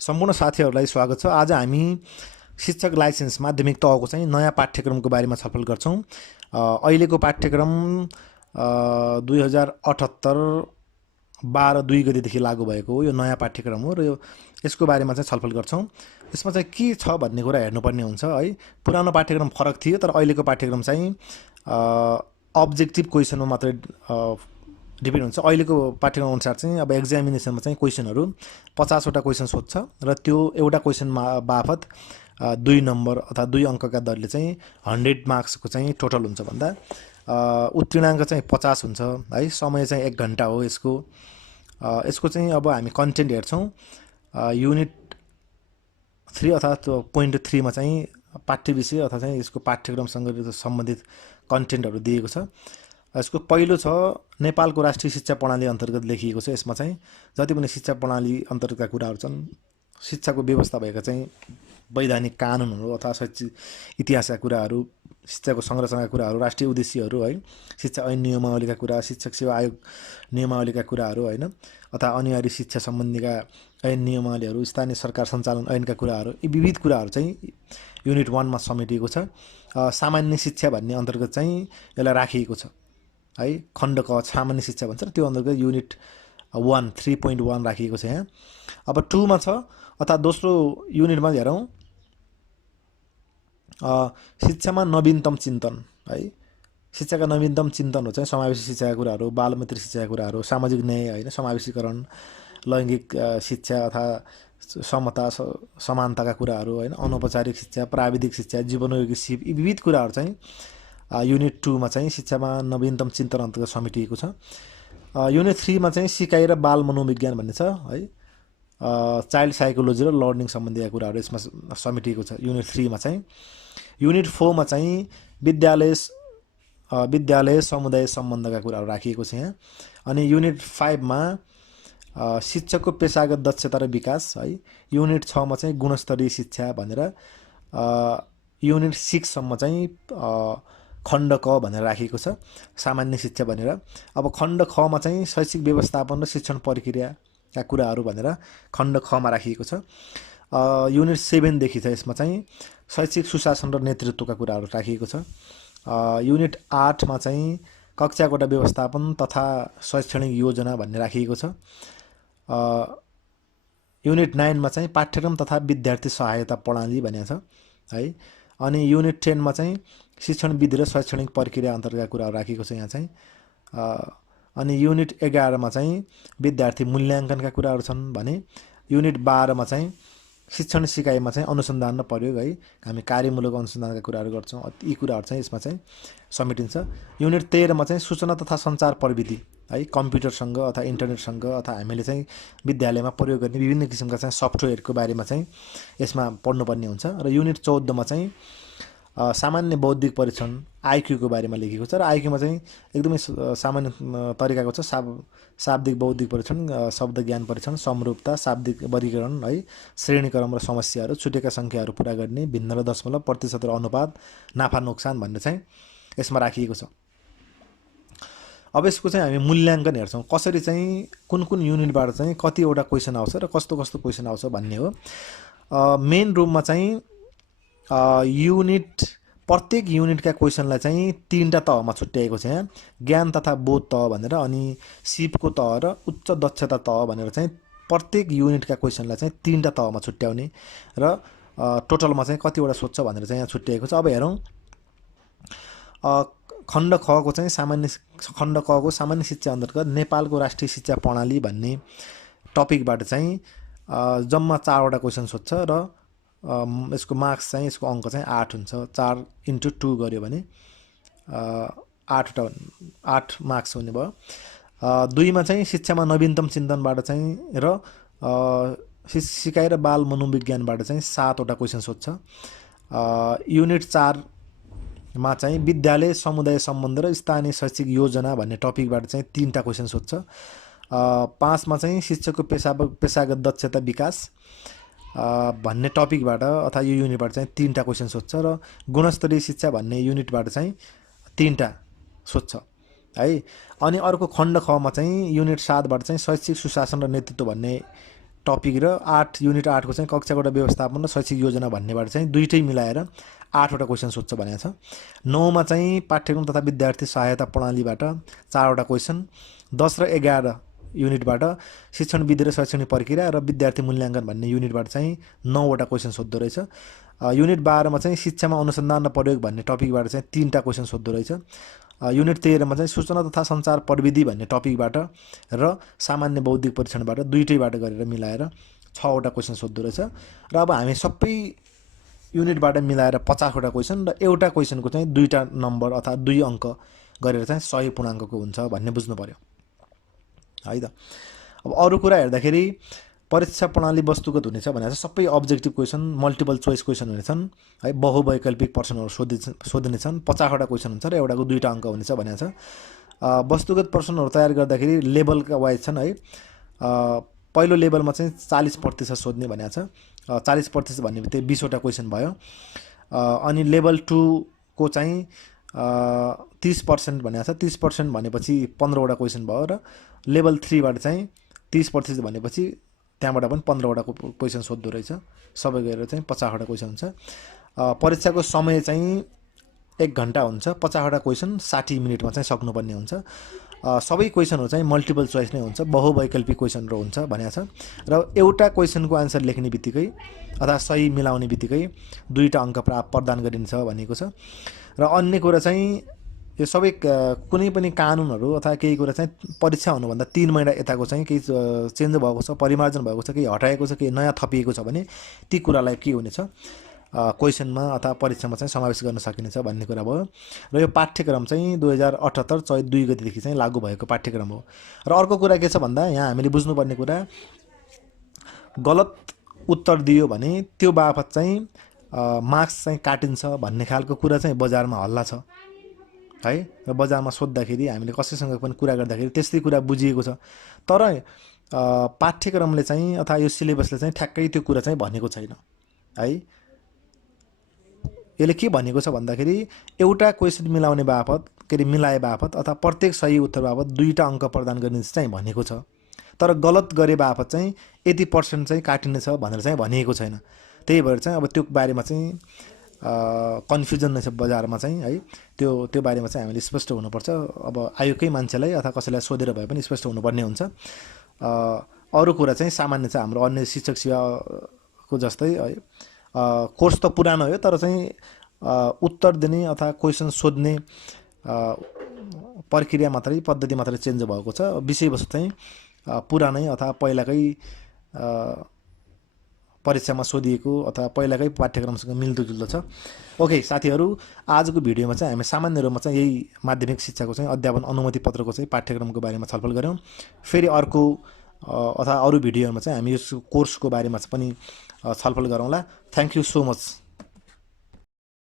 सम्पूर्ण साथीहरूलाई स्वागत छ। आज हामी शिक्षक लाइसेन्स माध्यमिक तहको चाहिँ नयाँ पाठ्यक्रमको बारेमा छलफल गर्छौँ। अहिलेको पाठ्यक्रम 2078 12/2 गतेदेखि लागू भएको हो। यो नयाँ पाठ्यक्रम हो र यसको बारेमा चाहिँ छलफल गर्छौँ। यसमा चाहिँ के छ भन्ने कुरा हेर्नुपर्ने हुन्छ है। पुरानो पाठ्यक्रम फरक थियो, तर अहिलेको पाठ्यक्रम चाहिँ अब्जेक्टिभ क्वेसनमा मात्रै डिपेन्ड हुन्छ। अहिलेको पाठ्यक्रम अनुसार चाहिँ अब एक्जामिनेसनमा चाहिँ क्वेसनहरू 50वटा क्वेसन सोध्छ र त्यो एउटा क्वेसन बापत 2 नम्बर अथवा 2 अङ्कका दरले चाहिँ 100 मार्क्सको चाहिँ टोटल हुन्छ भन्दा उत्तीर्णाङ्क चाहिँ 50 हुन्छ है। समय चाहिँ 1 घन्टा हो यसको। यसको चाहिँ अब हामी कन्टेन्ट हेर्छौँ। युनिट 3 अथवा पोइन्ट 3 मा चाहिँ पाठ्य विषय अथवा चाहिँ यसको पाठ्यक्रमसँग सम्बन्धित कन्टेन्टहरू दिएको छ। यसको पहिलो छ नेपालको राष्ट्रिय शिक्षा प्रणाली अन्तर्गत लेखिएको छ। यसमा चाहिँ जति पनि शिक्षा प्रणाली अन्तर्गतका कुराहरू छन्, शिक्षाको व्यवस्था भएका चाहिँ वैधानिक कानुनहरू अथवा शैक्षिक इतिहासका कुराहरू, शिक्षाको संरचनाका कुराहरू, राष्ट्रिय उद्देश्यहरू है, शिक्षा ऐन नियमावलीका कुरा, शिक्षक सेवा आयोग नियमावलीका कुराहरू होइन, अथवा अनिवार्य शिक्षा सम्बन्धीका ऐन नियमावलीहरू, स्थानीय सरकार सञ्चालन ऐनका कुराहरू, यी विविध कुराहरू चाहिँ युनिट 1 मा समेटिएको छ। सामान्य शिक्षा भन्ने अन्तर्गत चाहिँ यसलाई राखिएको छ है। खण्ड क सामान्य शिक्षा भन्छ र त्यो अन्तर्गत युनिट 1 3.1 राखिएको छ यहाँ। अब 2 मा छ अथवा दोस्रो युनिटमा हेरौँ शिक्षामा नवीनतम चिन्तन है। शिक्षाका नवीनतम चिन्तनहरू चाहिँ समावेशी शिक्षाका कुराहरू, बालमित्र शिक्षाका कुराहरू, सामाजिक न्याय होइन, समावेशीकरण, लैङ्गिक शिक्षा अथवा समता समानताका कुराहरू होइन, अनौपचारिक शिक्षा, प्राविधिक शिक्षा, जीवनोपयोगी सिप, यी विविध कुराहरू चाहिँ युनिट 2 मा चाहिँ शिक्षामा नवीनतम चिन्तन अन्तर्गत समेटिएको छ। युनिट 3 मा चाहिँ सिकाइ र बाल मनोविज्ञान भन्ने छ है। चाइल्ड साइकोलोजी र लर्निङ सम्बन्धीका कुराहरू यसमा समेटिएको छ युनिट 3 मा चाहिँ। युनिट 4 मा चाहिँ विद्यालय समुदाय सम्बन्धका कुराहरू राखिएको छ यहाँ। अनि युनिट 5 मा शिक्षकको पेशागत दक्षता र विकास है। युनिट 6 मा चाहिँ गुणस्तरीय शिक्षा भनेर, युनिट 6 सम्म चाहिँ खण्ड क भनेर राखिएको छ, सामान्य शिक्षा भनेर। अब खण्ड ख मा चाहिँ शैक्षिक व्यवस्थापन र शिक्षण प्रक्रियाका कुराहरू भनेर खण्ड ख मा राखिएको छ। युनिट 7 देखि छ यसमा चाहिँ शैक्षिक सुशासन र नेतृत्वका कुराहरू राखिएको छ। युनिट 8 मा चाहिँ कक्षा कोठा व्यवस्थापन तथा शैक्षणिक योजना भन्ने राखिएको छ। युनिट 9 मा चाहिँ पाठ्यक्रम तथा विद्यार्थी सहायता प्रणाली भनेको छ है। अनि युनिट 10 मा चाहिँ शिक्षण विधि र शैक्षणिक प्रक्रिया अन्तर्गतका कुराहरू राखिएको छ यहाँ चाहिँ। अनि युनिट 11 मा चाहिँ विद्यार्थी मूल्याङ्कनका कुराहरू छन् भने युनिट 12 मा चाहिँ शिक्षण सिकाइमा चाहिँ अनुसन्धान र प्रयोग है, हामी कार्यमूलक अनुसन्धानका कुराहरू गर्छौँ। यी कुराहरू चाहिँ यसमा चाहिँ समेटिन्छ। युनिट 13 मा चाहिँ सूचना तथा सञ्चार प्रविधि है, कम्प्युटरसँग अथवा इन्टरनेटसँग अथवा हामीले चाहिँ विद्यालयमा प्रयोग गर्ने विभिन्न किसिमका चाहिँ सफ्टवेयरको बारेमा चाहिँ यसमा पढ्नुपर्ने हुन्छ। र युनिट 14 मा चाहिँ सामान्य बौद्धिक परीक्षण आइक्यूको बारेमा लेखेको छ। र आइक्यूमा चाहिँ एकदमै सामान्य तरिकाको छ। शाब्दिक बौद्धिक परीक्षण, शब्द ज्ञान परीक्षण, समरूपता, शाब्दिक वर्गीकरण है, श्रेणीक्रम र समस्याहरू, छुटेका सङ्ख्याहरू पुरा गर्ने, भिन्न र दशमलव, प्रतिशत र अनुपात, नाफा नोक्सान भन्ने चाहिँ यसमा राखिएको छ। अब यसको चाहिँ हामी मूल्याङ्कन हेर्छौँ, कसरी चाहिँ कुन कुन युनिटबाट चाहिँ कतिवटा क्वेसन आउँछ र कस्तो कस्तो क्वेसन आउँछ भन्ने हो। मेन रूपमा चाहिँ प्रत्येक युनिटका क्वेसनलाई चाहिँ 3टा तहमा छुट्याएको छ यहाँ। ज्ञान तथा बोध तह भनेर, अनि सिपको तह र उच्च दक्षता तह भनेर चाहिँ प्रत्येक युनिटका क्वेसनलाई चाहिँ 3टा तहमा छुट्याउने र टोटलमा चाहिँ कतिवटा सोध्छ भनेर चाहिँ यहाँ छुट्याएको छ। अब हेरौँ खण्ड ख को चाहिँ खण्ड क को सामान्य शिक्षा अन्तर्गत नेपालको राष्ट्रिय शिक्षा प्रणाली भन्ने टपिकबाट चाहिँ जम्मा 4वटा क्वेसन सोध्छ र यसको मार्क्स चाहिँ, यसको अङ्क चाहिँ 8 हुन्छ। 4 × 2 गऱ्यो भने 8 मार्क्स हुने भयो। 2 मा चाहिँ शिक्षामा नवीनतम चिन्तनबाट चाहिँ र सिकाइ र बाल मनोविज्ञानबाट चाहिँ 7वटा क्वेसन सोध्छ। युनिट 4 मा चाहिँ विद्यालय समुदाय सम्बन्ध र स्थानीय शैक्षिक योजना भन्ने टपिकबाट चाहिँ 3टा क्वेसन सोध्छ। 5 मा चाहिँ शिक्षकको पेशागत दक्षता विकास भन्ने टपिकबाट अथवा यो युनिटबाट चाहिँ 3टा क्वेसन सोध्छ र गुणस्तरीय शिक्षा भन्ने युनिटबाट चाहिँ 3टा सोध्छ है। अनि अर्को खण्ड ख मा चाहिँ युनिट 7 बाट चाहिँ शैक्षिक सुशासन र नेतृत्व भन्ने टपिक र 8 युनिट 8 को चाहिँ कक्षाको एउटा व्यवस्थापन र शैक्षिक योजना भन्नेबाट चाहिँ दुईटै मिलाएर 8वटा क्वेसन सोध्छ भनेको छ। 9 मा चाहिँ पाठ्यक्रम तथा विद्यार्थी सहायता प्रणालीबाट 4वटा क्वेसन, 10 र 11 युनिटबाट शिक्षण विधि र शैक्षणिक प्रक्रिया र विद्यार्थी मूल्याङ्कन भन्ने युनिटबाट चाहिँ 9वटा क्वेसन सोध्दो रहेछ। युनिट 12 मा चाहिँ शिक्षामा अनुसन्धान र प्रयोग भन्ने टपिकबाट चाहिँ 3टा क्वेसन सोध्दो रहेछ। युनिट 13 मा चाहिँ सूचना तथा सञ्चार प्रविधि भन्ने टपिकबाट र सामान्य बौद्धिक परीक्षणबाट दुईटैबाट गरेर मिलाएर 6वटा क्वेसन सोध्दो रहेछ। र अब हामी सबै युनिटबाट मिलाएर 50वटा क्वेसन र एउटा क्वेसनको चाहिँ 2टा नम्बर अथवा 2 अङ्क गरेर चाहिँ 100 पूर्णाङ्कको हुन्छ भन्ने बुझ्नु पर्यो है त। अब अरू कुरा हेर्दाखेरि परीक्षा प्रणाली वस्तुगत हुनेछ भनेर सबै objective question, multiple choice question हुनेछन् है, बहुवैकल्पिक प्रश्नहरू सोधिनेछन्, 50वटा क्वेसन हुन्छ र एउटाको 2टा अङ्क हुनेछ भनेको छ। वस्तुगत प्रश्नहरू तयार गर्दाखेरि लेभलका वाइज छन् है। पहिलो लेभलमा चाहिँ 40% सोध्ने भनेको छ। 40% भन्ने बित्तिकै 20वटा क्वेसन भयो। अनि लेभल 2 को चाहिँ 30% भनेको छ। 30% भनेपछि 15वटा क्वेसन भयो र लेभल 3 बाट चाहिँ 30% भनेपछि त्यहाँबाट पनि 15वटा क्वेसन सोध्दो रहेछ। सबै गरेर चाहिँ 50वटा क्वेसन हुन्छ। परीक्षाको समय चाहिँ 1 घण्टा हुन्छ। 50वटा क्वेसन 60 मिनेटमा चाहिँ सक्नुपर्ने हुन्छ। सबै क्वेसनहरू चाहिँ मल्टिपल चोइस नै हुन्छ, बहुवैकल्पिक क्वेसनहरू हुन्छ भनेको छ। र एउटा क्वेसनको आन्सर लेख्ने बित्तिकै अथवा सही मिलाउने बित्तिकै 2टा अङ्क प्रदान गरिन्छ भनेको छ। र अन्य कुरा चाहिँ यो सबै कुनै पनि कानुनहरू अथवा केही कुरा चाहिँ परीक्षा हुनुभन्दा 3 महिना यताको चाहिँ केही चेन्ज भएको छ, परिमार्जन भएको छ, केही हटाएको छ, केही नयाँ थपिएको छ भने ती कुरालाई के हुनेछ क्वेसनमा अथवा परीक्षामा चाहिँ समावेश गर्न सकिनेछ भन्ने कुरा भयो। र यो पाठ्यक्रम चाहिँ 2078 चैत 2 गतेदेखि चाहिँ लागू भएको पाठ्यक्रम हो। र अर्को कुरा के छ भन्दा यहाँ हामीले बुझ्नुपर्ने कुरा, गलत उत्तर दियो भने त्यो बापत चाहिँ मार्क्स चाहिँ काटिन्छ भन्ने खालको कुरा चाहिँ बजारमा हल्ला छ है। र बजारमा सोद्धाखेरि हामीले कसैसँग पनि कुरा गर्दाखेरि त्यस्तै कुरा बुझिएको छ। तर पाठ्यक्रमले चाहिँ अथवा यो सिलेबसले चाहिँ ठ्याक्कै त्यो कुरा चाहिँ भनेको छैन है। यसले के भनेको छ भन्दाखेरि एउटा क्वेसन मिलाउने बापत मिलाए बापत अथवा प्रत्येक सही उत्तर बापत 2टा अङ्क प्रदान गर्ने चाहिँ भनेको छ। तर गलत गरे बापत चाहिँ यति % चाहिँ काटिनेछ भनेर चाहिँ भनिएको छैन। त्यही भएर चाहिँ अब त्यो बारेमा चाहिँ कन्फ्युजन नै छ बजारमा चाहिँ है। त्यो बारेमा चाहिँ हामीले स्पष्ट हुनुपर्छ। अब आयोगकै मान्छेलाई अथवा कसैलाई सोधेर भए पनि स्पष्ट हुनुपर्ने हुन्छ। अरू कुरा चाहिँ सामान्य छ, हाम्रो अन्य शिक्षक सेवाको जस्तै है। कोर्स त पुरानो हो तर चाहिँ उत्तर दिने अथवा क्वेसन सोध्ने प्रक्रिया मात्रै, पद्धति मात्रै चेन्ज भएको छ। विषयवस्तु चाहिँ पुरानै अथवा पहिलाकै परीक्षामा सोधिएको अथवा पहिलाकै पाठ्यक्रमसँग मिल्दोजुल्दो छ। ओके साथीहरू, आजको भिडियोमा चाहिँ हामी सामान्य रूपमा चाहिँ यही माध्यमिक शिक्षाको चाहिँ अध्यापन अनुमति पत्रको चाहिँ पाठ्यक्रमको बारेमा छलफल गऱ्यौँ। फेरि अर्को अथवा अरू भिडियोमा चाहिँ हामी यस कोर्सको बारेमा पनि छलफल गरौँला। Thank you so much.